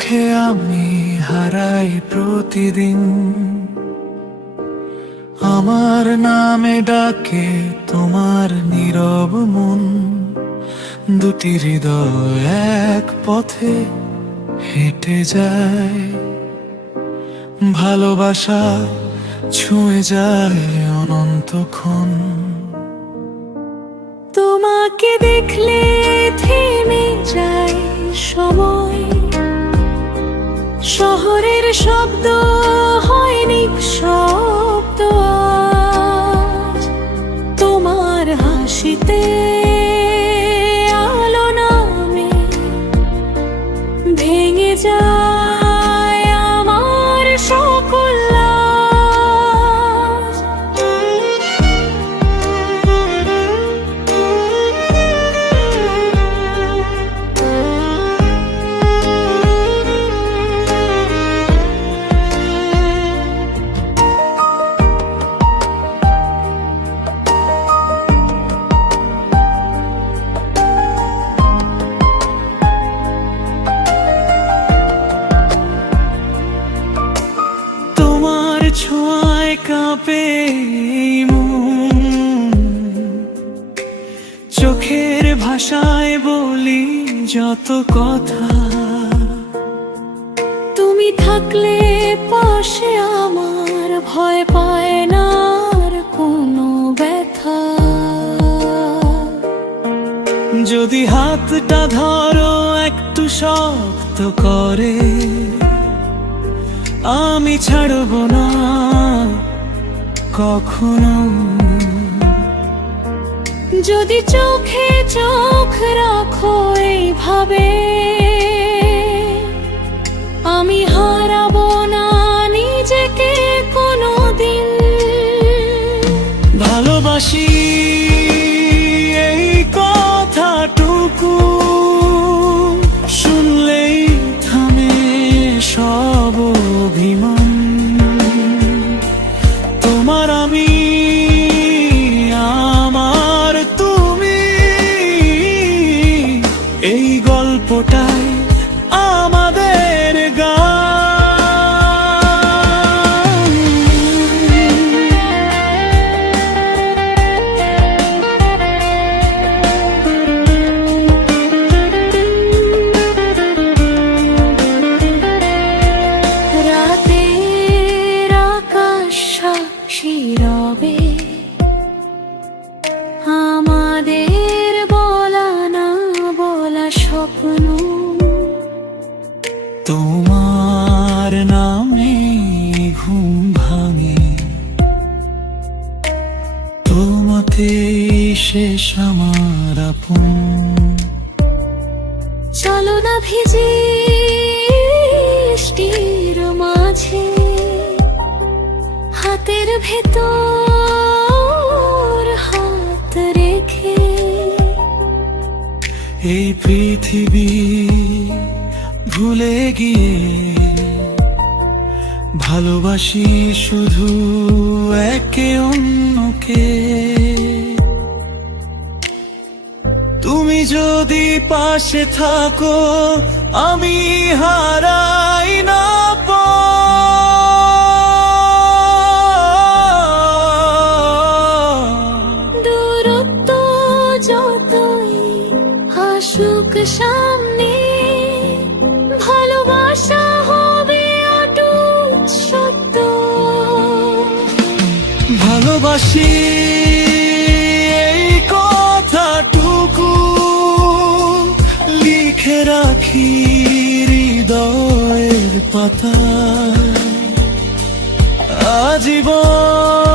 চোখে আমি হারাই প্রতিদিন, আমার নামে ডাকে তোমার নীরব মন। দুটি হৃদয় এক পথে হেঁটে যায়, ভালোবাসা ছুঁয়ে যায় অনন্তক্ষণ। তোমাকে দেখলে থেমে যায় সময়, শহরের শব্দ হয় নিঃশব্দ আজ। তোমার হাসিতে আলো নামে ভেঙে যায় আমার সকল লাজ। ছোঁয়ায় কাঁপে এই মন, চোখের ভাষায় বলি যত কথা। তুমি থাকলে পাশে আমার ভয় পায় না আর কোনো ব্যথা। যদি হাতটা ধরো একটু শক্ত করে, আমি ছাড়ব না কখনো। যদি চোখে চোখ রাখো এইভাবে, আমি হারাবো না নিজেকে কোনোদিন। ভালোবাসি এই কথাটুকু, শুনলেই থামে সব অভিমান। তোমার আমি, আমার তুমি, এই গল্পটাই আমাদের গান। রাতের আকাশ সাক্ষী রবে আমাদের বলা না বলা স্বপ্ন। তোমার নামে ঘুম ভাঙে, তোমাতে শেষ আমার আপন। চলো না ভিজে বৃষ্টির মাঝে, হাতের ভেতর হাত রেখে। এই পৃথিবী ভুলে গিয়ে ভালোবাসি শুধু একে অন্যকে। তুমি যদি পাশে থাকো আমি হারাই না পথ। দূরত্ব যতই হাসুক সামনে, ভালোবাসা হবে অটুট সত্য। ভালোবাসি এই কথাটুকু, লিখে রাখি হৃদয়ের পাতায় আজীবন।